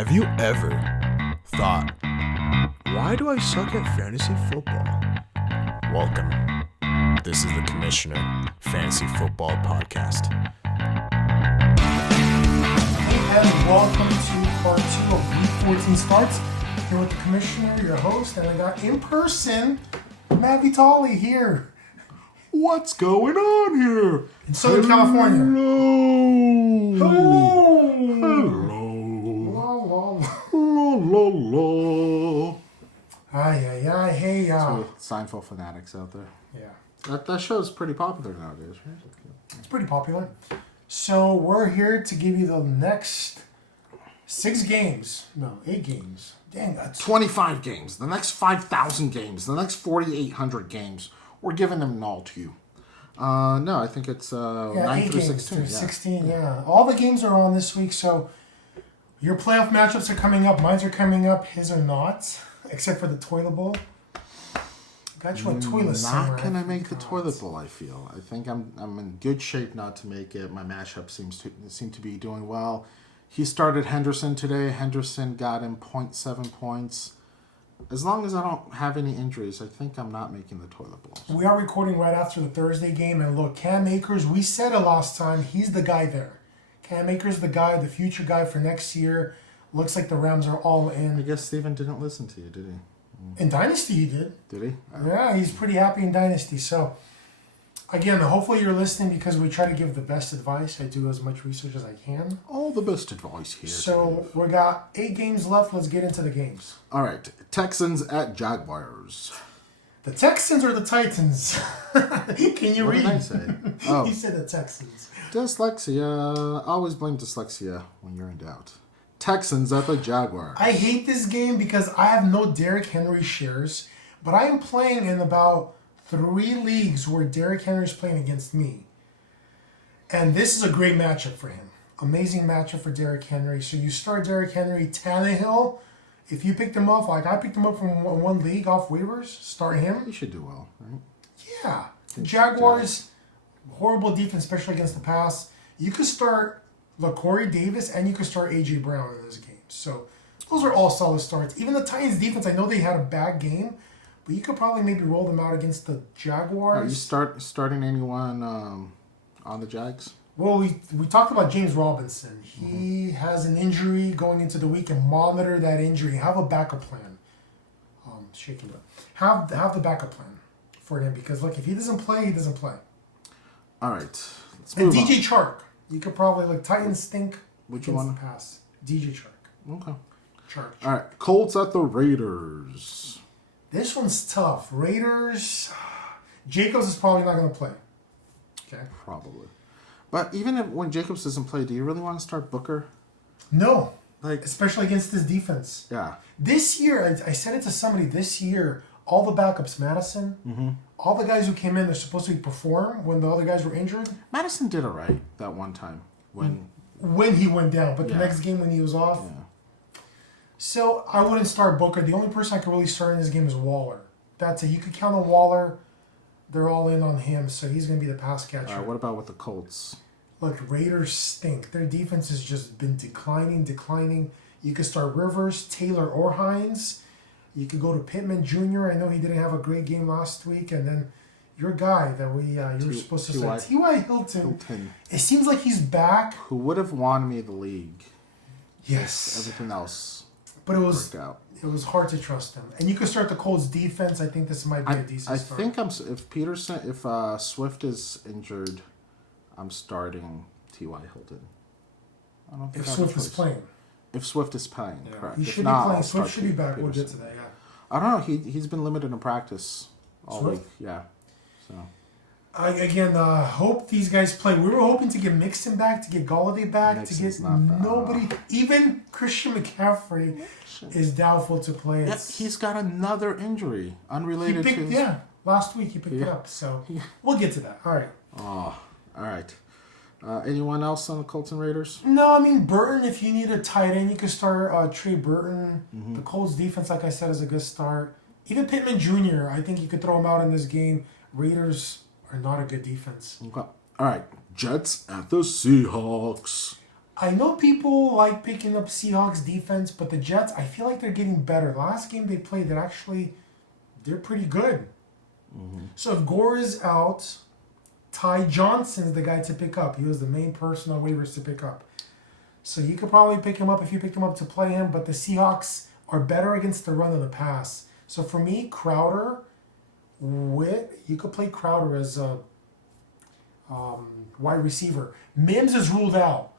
Have you ever thought, why do I suck at fantasy football? Welcome. This is the Commissioner Fantasy Football Podcast. And welcome to part 2 of Week 14 Starts. Here with the Commissioner, your host, and I got in person Matt Vitale here. What's going on here? In Southern California. Hello. Hello. La, la, la. Ay, ay, ay, hey, Seinfeld fanatics out there. Yeah, That show's pretty popular nowadays, right? it's pretty popular. So we're here to give you the next 8 games. Dang, that's 25 games, the next 5,000 games, the next 4,800 games. We're giving them all to you. No, I think it's 9 8 through games 16. through Yeah. 16, yeah. All the games are on this week, so your playoff matchups are coming up. Mine's are coming up. His are not, except for the toilet bowl. Got you a toilet somewhere. Not gonna make the toilet bowl. I feel. I think I'm in good shape not to make it. My matchup seem to be doing well. He started Henderson today. Henderson got him 0.7 points. As long as I don't have any injuries, I think I'm not making the toilet bowl. We are recording right after the Thursday game, and look, Cam Akers, we said it last time, he's the guy there. Cam Akers, the guy, the future guy for next year. Looks like the Rams are all I in. guess Steven didn't listen to you, did he? In Dynasty, he did. Did he? Yeah, he's pretty happy in Dynasty. So, again, hopefully you're listening because we try to give the best advice. I do as much research as I can. All the best advice here. So, we got 8 games left. Let's get into the games. All right, Texans at Jaguars. The Texans or the Titans? Can you What read? did I say? Oh, He said the Texans. dyslexia. Always blame dyslexia when you're in doubt. Texans at the Jaguars. I hate this game because I have no Derrick Henry shares, but I am playing in about 3 leagues where Derrick Henry is playing against me. And this is a great matchup for him. Amazing matchup for Derrick Henry. So you start Derrick Henry, Tannehill. If you picked him up, like I picked him up from one league off waivers, start him. You should do well, right? Yeah. Jaguars, horrible defense, especially against the pass. You could start Corey Davis and you could start A.J. Brown in this game. So those are all solid starts. Even the Titans defense, I know they had a bad game, but you could probably maybe roll them out against the Jaguars. Are you starting anyone on the Jags? Well, we talked about James Robinson. He has an injury going into the week and monitor that injury. Have a backup plan. Shaking it. Have the backup plan for him because look, if he doesn't play, he doesn't play. All right. Let's And move DJ on. Chark. You could probably Titans stink Which you against want? the pass. DJ Chark. Okay. Chark. All right. Colts at the Raiders. This one's tough. Raiders. Jacobs is probably not going to play. Okay. Probably. But even when Jacobs doesn't play, do you really want to start Booker? No. Like, Especially against this defense. yeah. This year, I said it to somebody, this year, all the backups, Madison, all the guys who came in, they're supposed to perform when the other guys were injured. Madison did all right that one time When he went down, but the Yeah. next game when he was off. Yeah. So I wouldn't start Booker. The only person I could really start in this game is Waller. That's it. You could count on Waller. They're all in on him, so he's going to be the pass catcher. What about with the Colts? Look, Raiders stink. Their defense has just been declining. You could start Rivers, Taylor, or Hines. You could go to Pittman Jr. I know he didn't have a great game last week. And then your guy that you were supposed to say, T.Y. Hilton. It seems like he's back. Who would have won me the league? Yes. Everything else But it was worked out. hard to trust him. And you could start the Colts defense. I think this might be a decent I start. think if Swift is injured, I'm starting T.Y. Hilton. I don't think If I have a Swift is choice. playing. If Swift is playing, correct. He If should not, be playing. I'll Swift start should be back. We'll get to Peterson. that, yeah. I don't know. He's been limited in practice all Swift? week. Yeah. So Again, hope these guys play. We were hoping to get Mixon back, to get Galladay back, Mixon's to get not back. nobody. Even Christian McCaffrey is doubtful to play. yeah, he's got another injury unrelated to his... last week he picked it up. So we'll get to that. All right. Oh, all right. Anyone else on the Colts and Raiders? No, I mean Burton. If you need a tight end, you could start Trey Burton. The Colts defense, like I said, is a good start. Even Pittman Jr. I think you could throw him out in this game. Raiders are not a good defense. Okay. All right. Jets at the Seahawks. I know people like picking up Seahawks defense, but the Jets, I feel like they're getting better. The last game they played, they're pretty good. So if Gore is out, Ty Johnson's the guy to pick up. He was the main person on waivers to pick up. So you could probably pick him up if you picked him up to play him, but the Seahawks are better against the run than the pass. So for me, Crowder, you could play Crowder as a wide receiver. Mims is ruled out.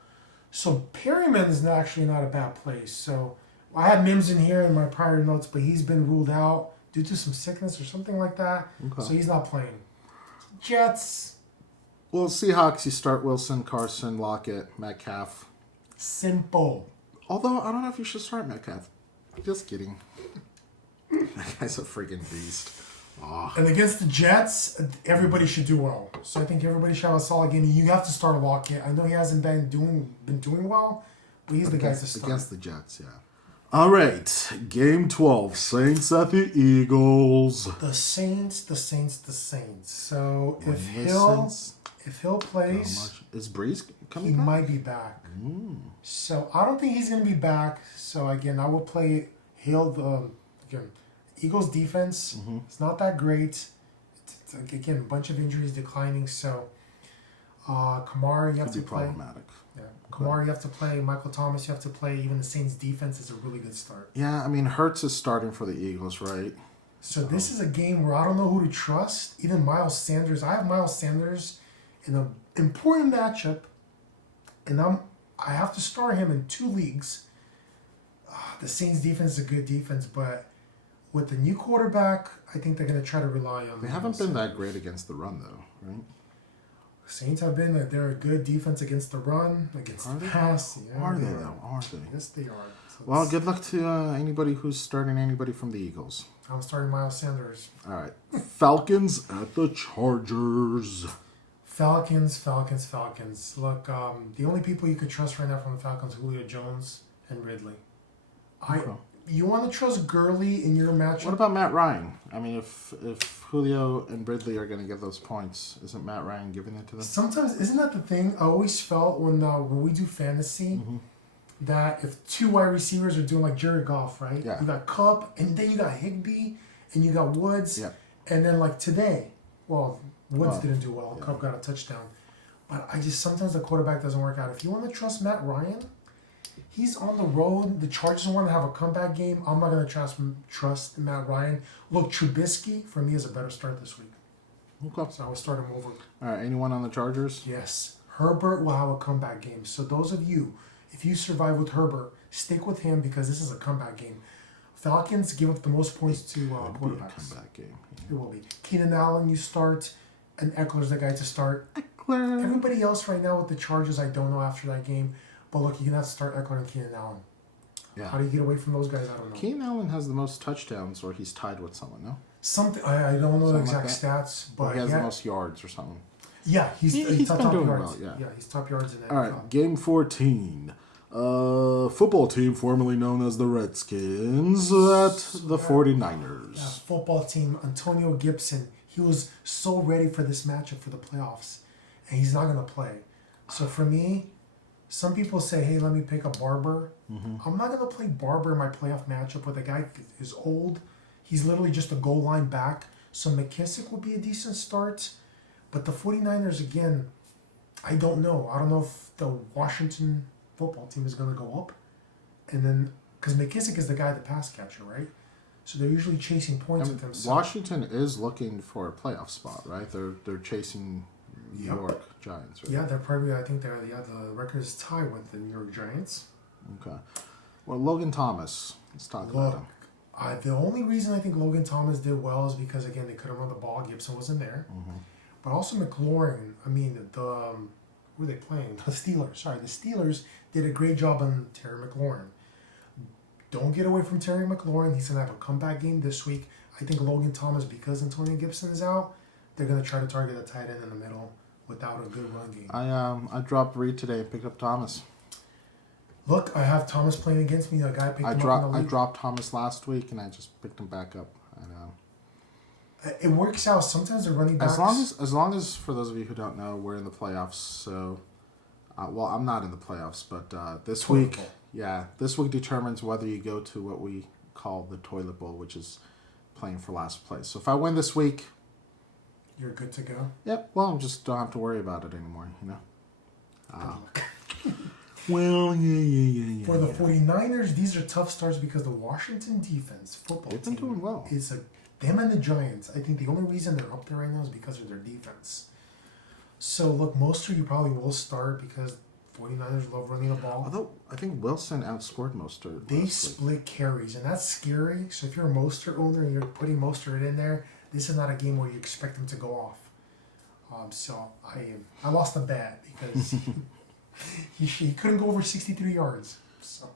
So Perryman is actually not a bad place. So I have Mims in here in my prior notes, but he's been ruled out due to some sickness or something like that. Okay. So he's not playing. Jets, Well, Seahawks, you start Wilson, Carson, Lockett, Metcalf. simple. Although, I don't know if you should start Metcalf. Just kidding. That guy's a freaking beast. Oh. And against the Jets, everybody should do well. So I think everybody should have a solid game. You have to start Lockett. I know he hasn't been doing well, but he's the guy to start. Against the Jets, yeah. All right, Game 12, Saints at the Eagles. The Saints. So if Hill How plays, much is Breeze he coming back? might be back. So I don't think he's going to be back. So again, I will play Hill. Again, Eagles defense. It's not that great. It's again, a bunch of injuries declining. So Kamara, you have Could to be play. problematic. Yeah. Kamara, you have to play. Michael Thomas, you have to play. Even the Saints defense is a really good start. Yeah, I mean, Hurts is starting for the Eagles, right? So this is a game where I don't know who to trust. Even Miles Sanders. I have Miles Sanders in an important matchup, and I have to start him in 2 leagues. The Saints defense is a good defense, but with the new quarterback, I think they're going to try to rely on. They haven't been that great against the run, though, right? Saints have been. They're a good defense against the run, against Are the they? pass. Yeah, Are they, are. though? Are they? Yes, they are. So Well, it's- good luck to anybody who's starting anybody from the Eagles. I'm starting Miles Sanders. All right. Falcons at the Chargers. Falcons. Look, the only people you could trust right now from the Falcons, Julio Jones and Ridley. Okay. You want to trust Gurley in your matchup? What about Matt Ryan? I mean, if Julio and Ridley are going to get those points, isn't Matt Ryan giving it to them? Sometimes, isn't that the thing? I always felt when we do fantasy that if 2 wide receivers are doing like Jared Goff, right? Yeah. You got Kupp, and then you got Higbee, and you got Woods. Yeah. And then like today, well, Woods Well, didn't do well. yeah. Kupp got a touchdown. But sometimes the quarterback doesn't work out. If you want to trust Matt Ryan, he's on the road. The Chargers want to have a comeback game. I'm not going to trust Matt Ryan. Look, Trubisky, for me, is a better start this week. Okay. So I will start him over. All right. Anyone on the Chargers? Yes. Herbert will have a comeback game. So those of you, if you survive with Herbert, stick with him because this is a comeback game. Falcons give up the most points to It'd be a quarterbacks. comeback game. It will be. Keenan Allen, you start, and Eckler's the guy to start. Eckler. Everybody else right now with the Chargers, I don't know after that game. But look, you're going to have to start Eckler and Keenan Allen. How Yeah. do you get away from those guys? I don't know. Keenan Allen has the most touchdowns, or he's tied with someone, no? Something I don't know the Something like exact that? stats, Or but he has yeah, the most yards or something. he's He's top been doing yards. well, yeah. He's top yards in that. All right, game 14. Football team formerly known as the Redskins at the 49ers. Football team, Antonio Gibson, he was so ready for this matchup for the playoffs, and he's not going to play. So for me, some people say, hey, let me pick up Barber. I'm not going to play Barber in my playoff matchup with a guy who's old. He's literally just a goal line back. So McKissick would be a decent start. But the 49ers, again, I don't know. I don't know if the Washington football team is going to go up. And then, because McKissick is the guy, the pass catcher, right? So they're usually chasing points with him. So Washington is looking for a playoff spot, right? They're chasing New Yep. York Giants, right? yeah, they're probably, I think the record is tied with the New York Giants. Okay. Well, Logan Thomas. Let's talk about him. Look, the only reason I think Logan Thomas did well is because, again, they couldn't run the ball. Gibson wasn't there. But also McLaurin, I mean, who are they playing? The Steelers. Sorry, the Steelers did a great job on Terry McLaurin. Don't get away from Terry McLaurin. He's going to have a comeback game this week. I think Logan Thomas, because Antonio Gibson is out, they're going to try to target a tight end in the middle without a good run game. I dropped Reed today and picked up Thomas. Look, I have Thomas playing against me. A guy picked him up in the I league. dropped Thomas last week and I just picked him back up. It works out. Sometimes the running backs. As long as for those of you who don't know, we're in the playoffs, so Well, I'm not in the playoffs, but this Toilet week, bowl. this week determines whether you go to what we call the toilet bowl, which is playing for last place. So if I win this week, You're good to go. yep, well, I just don't have to worry about it anymore, you know? Good luck. Well, yeah. For the 49ers, these are tough starts because the Washington defense football They've been team doing well. is them and the Giants. I think the only reason they're up there right now is because of their defense. So look, Mostert you probably will start because 49ers love running the ball. Although, I think Wilson outscored Mostert. They last week. split carries, and that's scary. So if you're a Mostert owner and you're putting Mostert in there, this is not a game where you expect him to go off. So I lost a bet because he couldn't go over 63 yards. So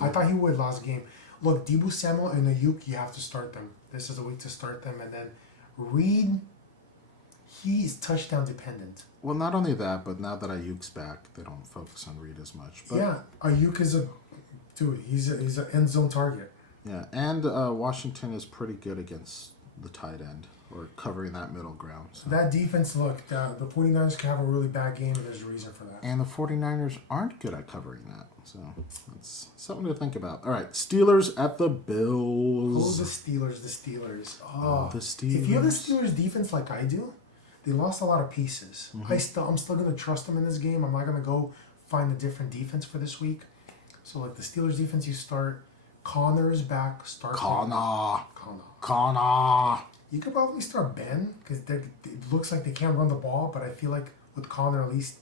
I thought he would last game. Look, Deebo Samuel and Ayuk, you have to start them. This is a week to start them, and then Reed, he's touchdown dependent. Well, not only that, but now that Ayuk's back, they don't focus on Reed as much. But, Yeah, Ayuk is he's an end zone target. Yeah, and Washington is pretty good against the tight end or covering that middle ground. So. That defense, look, the 49ers can have a really bad game, and there's a reason for that. And the 49ers aren't good at covering that. So that's something to think about. All right, Steelers at the Oh, Bills. the Steelers. Oh, the Steelers. If you have the Steelers defense like I do, they lost a lot of pieces. Mm-hmm. I'm still going to trust them in this game. I'm not going to go find a different defense for this week. So, like the Steelers defense, you start. Connor is back. Start Connor. Connor. You could probably start Ben because it looks like they can't run the ball, but I feel like with Connor at least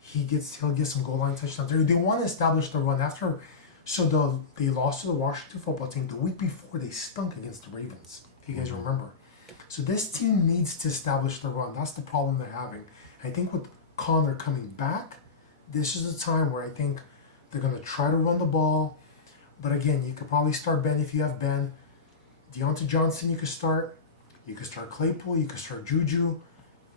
he'll get some goal line touchdowns. They want to establish the run after. So they lost to the Washington football team the week before. They stunk against the Ravens. If you guys remember. So this team needs to establish the run. That's the problem they're having. I think with Connor coming back, this is the time where I think they're going to try to run the ball. But again, you could probably start Ben if you have Ben. Deontay Johnson you could start. You could start Claypool. You could start Juju.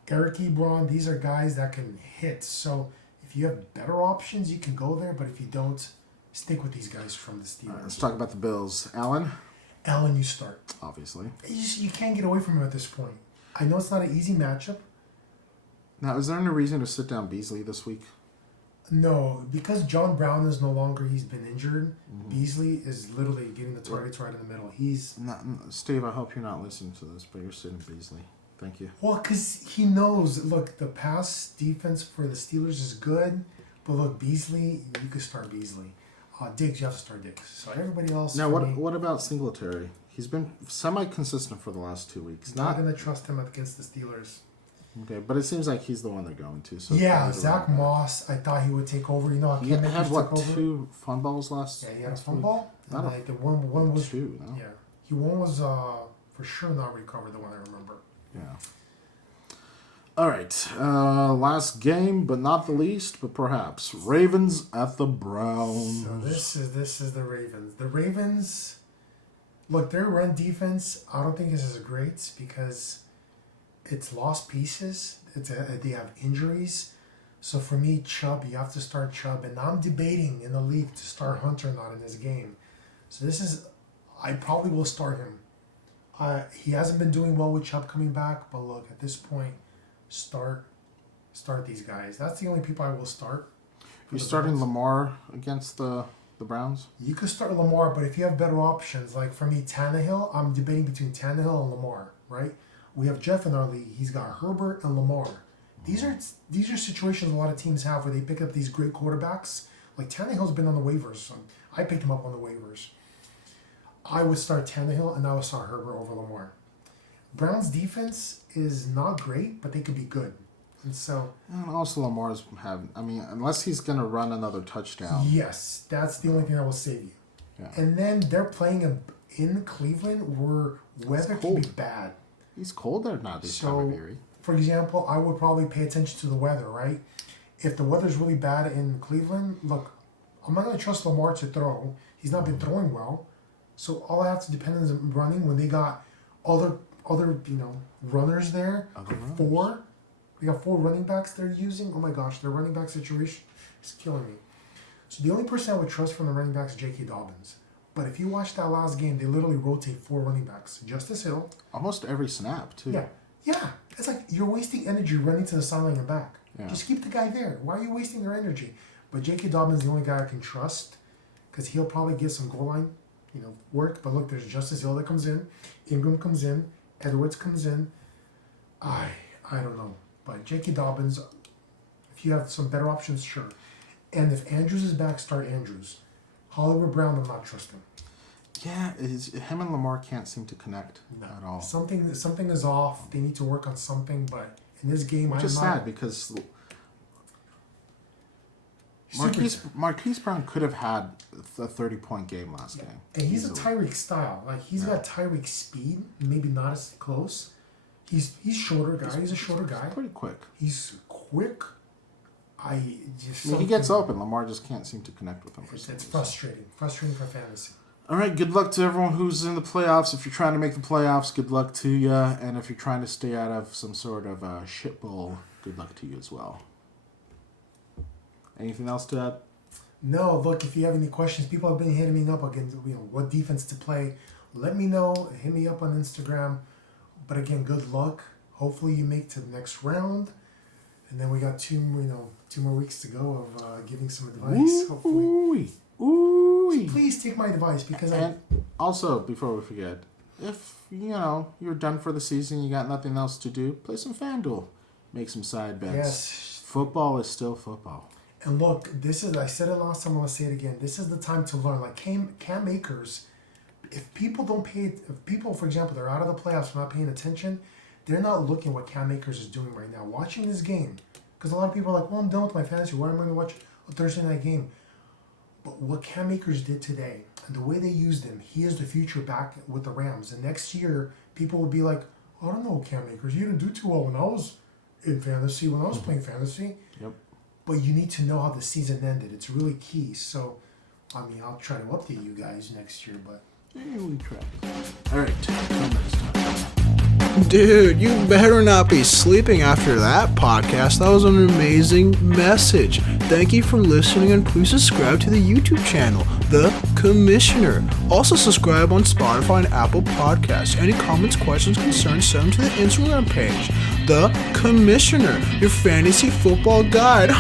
Eric Ebron. These are guys that can hit. So if you have better options, you can go there. But if you don't, stick with these guys from the Steelers. All right, let's talk about the Bills. Allen, Allen, you start. obviously. You can't get away from him at this point. I know it's not an easy matchup. Now, is there any reason to sit down Beasley this week? No, because John Brown is no longer, he's been injured. Beasley is literally getting the targets right in the middle. Steve, I hope you're not listening to this, but you're sitting Beasley. Thank you. Well, because he knows, look, the pass defense for the Steelers is good, but look, Beasley, you could start Beasley. Diggs, you have to start Diggs. So everybody else. Now, for what me, what about Singletary? He's been semi-consistent for the last 2 weeks. not going to trust him against the Steelers. Okay, but it seems like he's the one they're going to. So Yeah, probably the Zach running back. Moss, I thought he would take over. You know, He Cam had Akers what, took over. 2 fun balls last? Yeah, he had a last fun week? ball. And Not a- like the one was 2, no? yeah. One was for sure not recovered. The one I remember. Yeah. All right. Last game, but not the least, but perhaps Ravens at the Browns. So this is the Ravens. The Ravens, look, their run defense. I don't think is as great because it's lost pieces. They have injuries. So for me, Chubb, you have to start Chubb, and I'm debating in the league to start Hunter or not in this game. So I probably will start him. He hasn't been doing well with Chubb coming back, but look, at this point, start these guys. That's the only people I will start. You're starting Lamar against the Browns? You could start Lamar, but if you have better options, like for me, Tannehill, I'm debating between Tannehill and Lamar, right? We have Jeff in our league. He's got Herbert and Lamar. These are situations a lot of teams have where they pick up these great quarterbacks. Like Tannehill's been on the waivers. So I picked him up on the waivers. I would start Tannehill and I would start Herbert over Lamar. Browns defense is not great, but they could be good. And so, And also Lamar's unless he's going to run another touchdown. yes, that's the only thing that will save you. Yeah. And then they're playing in Cleveland where weather can be cold. bad. He's cold there now this time So, of year. for example, I would probably pay attention to the weather, right? If the weather's really bad in Cleveland, look, I'm not going to trust Lamar to throw. He's not been throwing well. So all I have to depend on is running when they got other runners there. Other runners. 4. They got 4 running backs they're using. Oh my gosh, their running back situation is killing me. So the only person I would trust from the running backs is J.K. Dobbins. But if you watch that last game, they literally rotate 4 running backs. Justice Hill. Almost every snap, too. Yeah. It's like you're wasting energy running to the sideline and back. Yeah. Just keep the guy there. Why are you wasting your energy? But J.K. Dobbins is the only guy I can trust because he'll probably get some goal line, work. But look, there's Justice Hill that comes in, Ingram comes in, Edwards comes in. I don't know, but J.K. Dobbins. If you have some better options, sure. And if Andrews is back, start Andrews. Hollywood Brown, I'm not trusting. Yeah, him and Lamar can't seem to connect at all. Something is off. They need to work on something, but in this game, Which is sad because Marquise Brown could have had a 30-point game last game. And he's easily. a Tyreek style. Like he's got Tyreek speed, maybe not as close. He's shorter guy. He's a shorter guy. Pretty quick. He's quick. He gets open. Lamar just can't seem to connect with him. It's frustrating. Frustrating for fantasy. All right, good luck to everyone who's in the playoffs. If you're trying to make the playoffs, good luck to you. And if you're trying to stay out of some sort of shit bowl, good luck to you as well. Anything else to add? No, look, if you have any questions, people have been hitting me up again, what defense to play. Let me know. Hit me up on Instagram. But again, good luck. Hopefully you make to the next round. And then we got 2 more weeks to go of giving some advice. Hopefully. Ooh. Please take my advice because also, before we forget, if you're done for the season, you got nothing else to do, play some FanDuel, make some side bets. Yes. Football is still football. And look, I said it last time, I'm gonna say it again. This is the time to learn. Like Cam Akers, if people, for example, they're out of the playoffs, not paying attention, they're not looking what Cam Akers is doing right now. Watching this game, because a lot of people are like, well, I'm done with my fantasy. Why am I going to watch a Thursday night game? But what Cam Akers did today, and the way they used him, he is the future back with the Rams. And next year, people will be like, I don't know, Cam Akers, he didn't do too well when I was in fantasy, when I was playing fantasy. Yep. But you need to know how the season ended. It's really key. So, I'll try to update you guys next year, but... Yeah, we try. All right, until next time. Dude, you better not be sleeping after that podcast. That was an amazing message. Thank you for listening, and please subscribe to the YouTube channel, The Commissioner. Also subscribe on Spotify and Apple Podcasts. Any comments, questions, concerns, send them to the Instagram page, The Commissioner, your fantasy football guide.